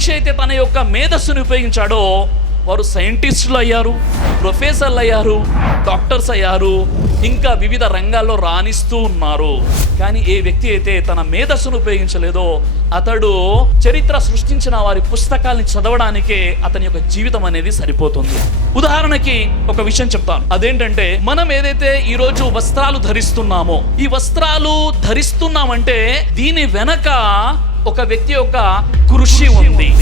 మనిషి అయితే తన యొక్క మేధస్సును ఉపయోగించాడో వారు సైంటిస్టులు అయ్యారు ప్రొఫెసర్లు అయ్యారు డాక్టర్స్ అయ్యారు ఇంకా వివిధ రంగాల్లో రాణిస్తూ ఉన్నారు. కానీ ఏ వ్యక్తి అయితే తన మేధస్సును ఉపయోగించలేదో అతడు చరిత్ర సృష్టించిన వారి పుస్తకాల్ని చదవడానికే అతని యొక్క జీవితం అనేది సరిపోతుంది. ఉదాహరణకి ఒక విషయం చెప్తాను. అదేంటంటే మనం ఏదైతే ఈ రోజు వస్త్రాలు ధరిస్తున్నామో ఈ వస్త్రాలు ధరిస్తున్నామంటే దీని వెనక ఒక వ్యక్తి యొక్క కృషి ఉంది.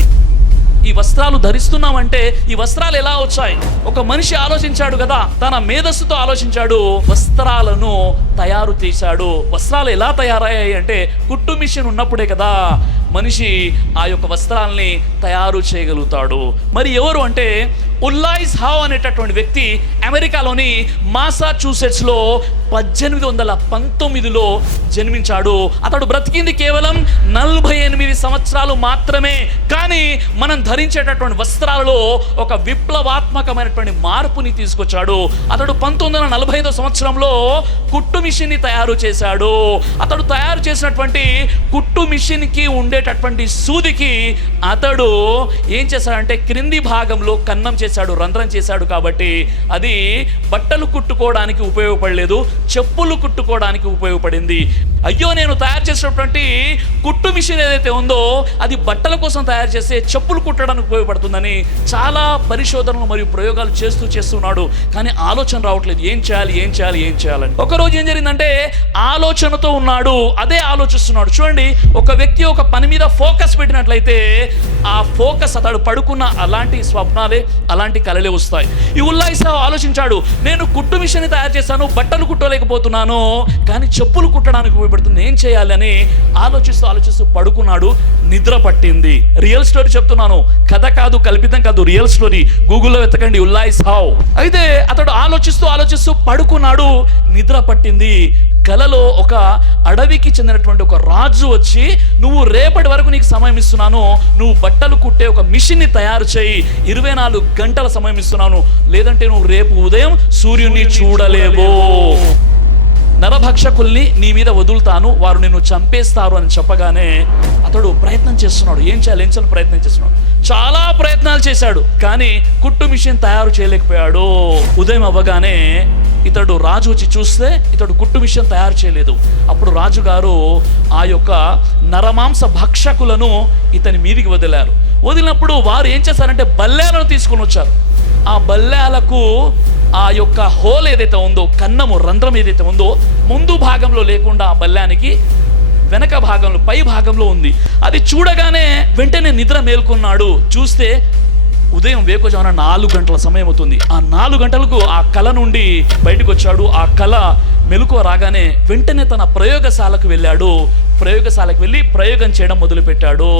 ఈ వస్త్రాలు ధరిస్తున్నామంటే ఈ వస్త్రాలు ఎలా వచ్చాయి? ఒక మనిషి ఆలోచించాడు కదా తన మేధస్సుతో ఆలోచించాడు వస్త్రాలను తయారు చేశాడు. వస్త్రాలు ఎలా తయారయ్యాయి అంటే కుట్టు మిషన్ ఉన్నప్పుడే కదా మనిషి ఆ యొక్క వస్త్రాలని తయారు చేయగలుగుతాడు. మరి ఎవరు అంటే ఉల్లాయిస్ హావ్ అనేటటువంటి వ్యక్తి అమెరికాలోని మాసాచ్యూసెట్స్లో పద్దెనిమిది వందల పంతొమ్మిదిలో జన్మించాడు. అతడు బ్రతికింది కేవలం నలభై ఎనిమిది సంవత్సరాలు మాత్రమే. కానీ మనం ధరించేటటువంటి వస్త్రాలలో ఒక విప్లవాత్మకమైనటువంటి మార్పుని తీసుకొచ్చాడు. అతడు పంతొమ్మిది వందల నలభై ఐదో సంవత్సరంలో కుట్టు మిషన్ని తయారు చేశాడు. అతడు తయారు చేసినటువంటి కుట్టు మిషన్కి ఉండేటటువంటి సూదికి అతడు ఏం చేశాడంటే క్రింది భాగంలో కన్నం చేశాడు. రంధ్రం చేశాడు కాబట్టి అది బట్టలు కుట్టుకోవడానికి ఉపయోగపడలేదు చెప్పులు కుట్టుకోవడానికి ఉపయోగపడింది. అయ్యో నేను తయారు చేసినటువంటి కుట్టు మిషన్ ఏదైతే ఉందో అది బట్టల కోసం తయారు చేస్తే చెప్పులు కుట్టడానికి ఉపయోగపడుతుందని చాలా పరిశోధనలు మరియు ప్రయోగాలు చేస్తూ చేస్తున్నాడు కానీ ఆలోచన రావట్లేదు ఏం చేయాలి ఏం చేయాలి ఏం చేయాలని. ఒకరోజు ఏం జరిగిందంటే ఆలోచనతో ఉన్నాడు అదే ఆలోచిస్తున్నాడు. చూడండి ఒక వ్యక్తి ఒక పని మీద ఫోకస్ పెట్టినట్లయితే ఆ ఫోకస్ అతడు పడుకున్న అలాంటి స్వప్నాలే అలాంటి కలలే వస్తాయి. ఈ ఉల్లాయిసా ఆలోచించాడు నేను కుట్టు మిషన్ తయారు చేశాను బట్టలు కుట్టలేకపోతున్నాను కానీ చెప్పులు కుట్టడానికి ఉపయోగపడుతుంది ఏం చేయాలి? అని ఆలోచిస్తూ ఆలోచిస్తూ పడుకున్నాడు నిద్ర పట్టింది. రియల్ స్టోరీ చెప్తున్నాను కథ కాదు కల్పితం కాదు రియల్ స్టోరీ. గూగుల్లో వెతకండి ఉల్లాయిస్. హావ్ అయితే అతడు ఆలోచిస్తూ ఆలోచిస్తూ పడుకున్నాడు నిద్ర పట్టింది. కలలో ఒక అడవికి చెందినటువంటి ఒక రాజు వచ్చి నువ్వు రేపటి వరకు నీకు సమయం ఇస్తున్నాను. నువ్వు బట్టలు కుట్టే ఒక మిషన్ని తయారు చేయి. ఇరవై నాలుగు గంటల సమయం ఇస్తున్నాను. లేదంటే నువ్వు రేపు ఉదయం సూర్యుని చూడలేవు. నరభక్షకుల్ని నీ మీద వదులుతాను. వారు నిన్ను చంపేస్తారు అని చెప్పగానే అతడు ప్రయత్నం చేస్తున్నాడు. ఏం చేయాలి? ఏం చేయాలి? ప్రయత్నం చేస్తున్నాడు. చాలా ప్రయత్నాలు చేశాడు. కానీ కుట్టు మిషన్ తయారు చేయలేకపోయాడు. ఉదయం అవ్వగానే ఇతడు రాజు వచ్చి చూస్తే ఇతడు కుట్టు మిషన్ తయారు చేయలేదు. అప్పుడు రాజుగారు ఆ యొక్క నరమాంస భక్షకులను ఇతని మీదికి వదిలారు. వదిలినప్పుడు వారు ఏం చేశారంటే బల్లేలను తీసుకొని వచ్చారు. ఆ బల్లాలకు ఆ యొక్క హోల్ ఏదైతే ఉందో కన్నము రంధ్రం ఏదైతే ఉందో ముందు భాగంలో లేకుండా ఆ బల్లానికి వెనక భాగంలో పై భాగంలో ఉంది. అది చూడగానే వెంటనే నిద్ర మేల్కొన్నాడు. చూస్తే ఉదయం వేకుజామున నాలుగు గంటల సమయం అవుతుంది. ఆ నాలుగు గంటలకు ఆ కళ నుండి బయటకు వచ్చాడు. ఆ కళ మెలకువ రాగానే వెంటనే తన ప్రయోగశాలకు వెళ్ళాడు. ప్రయోగశాలకు వెళ్ళి ప్రయోగం చేయడం మొదలుపెట్టాడు.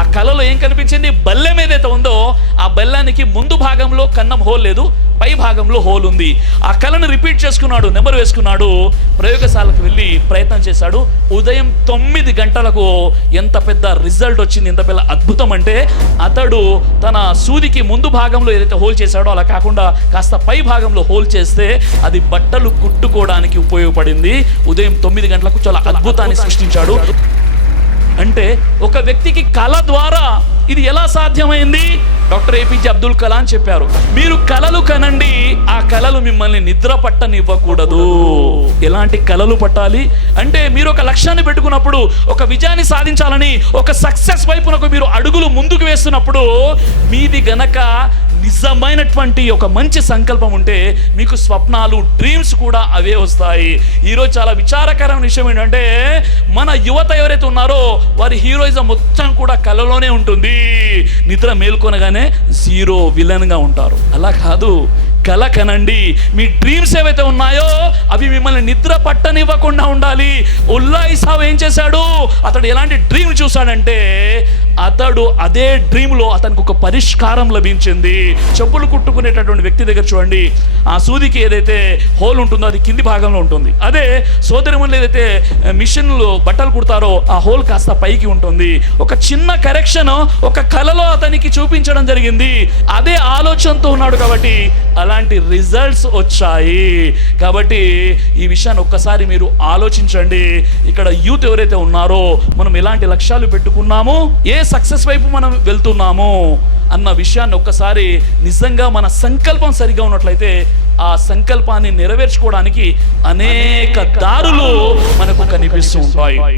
ఆ కళలో ఏం కనిపించింది? బల్లెం ఏదైతే ఉందో ఆ బెల్లానికి ముందు భాగంలో కన్నం హోల్ లేదు పై భాగంలో హోల్ ఉంది. ఆ కళను రిపీట్ చేసుకున్నాడు నెంబర్ వేసుకున్నాడు. ప్రయోగశాలకు వెళ్ళి ప్రయత్నం చేశాడు. ఉదయం తొమ్మిది గంటలకు ఎంత పెద్ద రిజల్ట్ వచ్చింది ఎంత పెద్ద అద్భుతం అంటే అతడు తన సూదికి ముందు భాగంలో ఏదైతే హోల్ చేశాడో అలా కాకుండా కాస్త పై భాగంలో హోల్ చేస్తే అది బట్టలు కుట్టుకోవడానికి ఉపయోగపడింది. ఉదయం తొమ్మిది గంటలకు చాలా అద్భుతాన్ని సృష్టించాడు. అంటే ఒక వ్యక్తికి కళ ద్వారా ఇది ఎలా సాధ్యమైంది? డాక్టర్ ఏపీజే అబ్దుల్ కలాం చెప్పారు మీరు కలలు కనండి ఆ కలలు మిమ్మల్ని నిద్ర పట్టనివ్వకూడదు. ఎలాంటి కలలు పట్టాలి? అంటే మీరు ఒక లక్ష్యాన్ని పెట్టుకున్నప్పుడు ఒక విజయాన్ని సాధించాలని ఒక సక్సెస్ వైపునకు మీరు అడుగులు ముందుకు వేస్తున్నప్పుడు మీది గనక నిజమైనటువంటి ఒక మంచి సంకల్పం ఉంటే మీకు స్వప్నాలు డ్రీమ్స్ కూడా అవే వస్తాయి. ఈరోజు చాలా విచారకరమైన విషయం ఏంటంటే మన యువత ఎవరైతే ఉన్నారో వారి హీరోయిజం మొత్తం కూడా కలలోనే ఉంటుంది. నిద్ర మేల్కొనగానే జీరో విలన్గా ఉంటారు. అలా కాదు. కల కనండి మీ డ్రీమ్స్ ఏవైతే ఉన్నాయో అవి మిమ్మల్ని నిద్ర పట్టనివ్వకుండా ఉండాలి. ఉల్లాయిసావ్ ఏం చేశాడు? అతడు ఎలాంటి డ్రీమ్ చూశాడంటే అతడు అదే డ్రీమ్లో అతనికి ఒక పరిష్కారం లభించింది. చెప్పులు కుట్టుకునేటటువంటి వ్యక్తి దగ్గర చూడండి ఆ సూదికి ఏదైతే హోల్ ఉంటుందో అది కింది భాగంలో ఉంటుంది. అదే సోదరిమణులు ఏదైతే మిషన్లు బట్టలు కుడతారో ఆ హోల్ కాస్త పైకి ఉంటుంది. ఒక చిన్న కరెక్షన్ ఒక కలలో అతనికి చూపించడం జరిగింది. అదే ఆలోచనతో ఉన్నాడు కాబట్టి అలాంటి రిజల్ట్స్ వచ్చాయి. కాబట్టి ఈ విషయాన్ని ఒక్కసారి మీరు ఆలోచించండి. ఇక్కడ యూత్ ఎవరైతే ఉన్నారో మనం ఎలాంటి లక్ష్యాలు పెట్టుకున్నామో ఏ సక్సెస్ వైపు మనం వెళ్తున్నాము అన్న విషయాన్ని ఒక్కసారి నిజంగా మన సంకల్పం సరిగా ఉన్నట్లయితే ఆ సంకల్పాన్ని నెరవేర్చుకోవడానికి అనేక దారులు మనకు కనిపిస్తూ ఉంటాయి.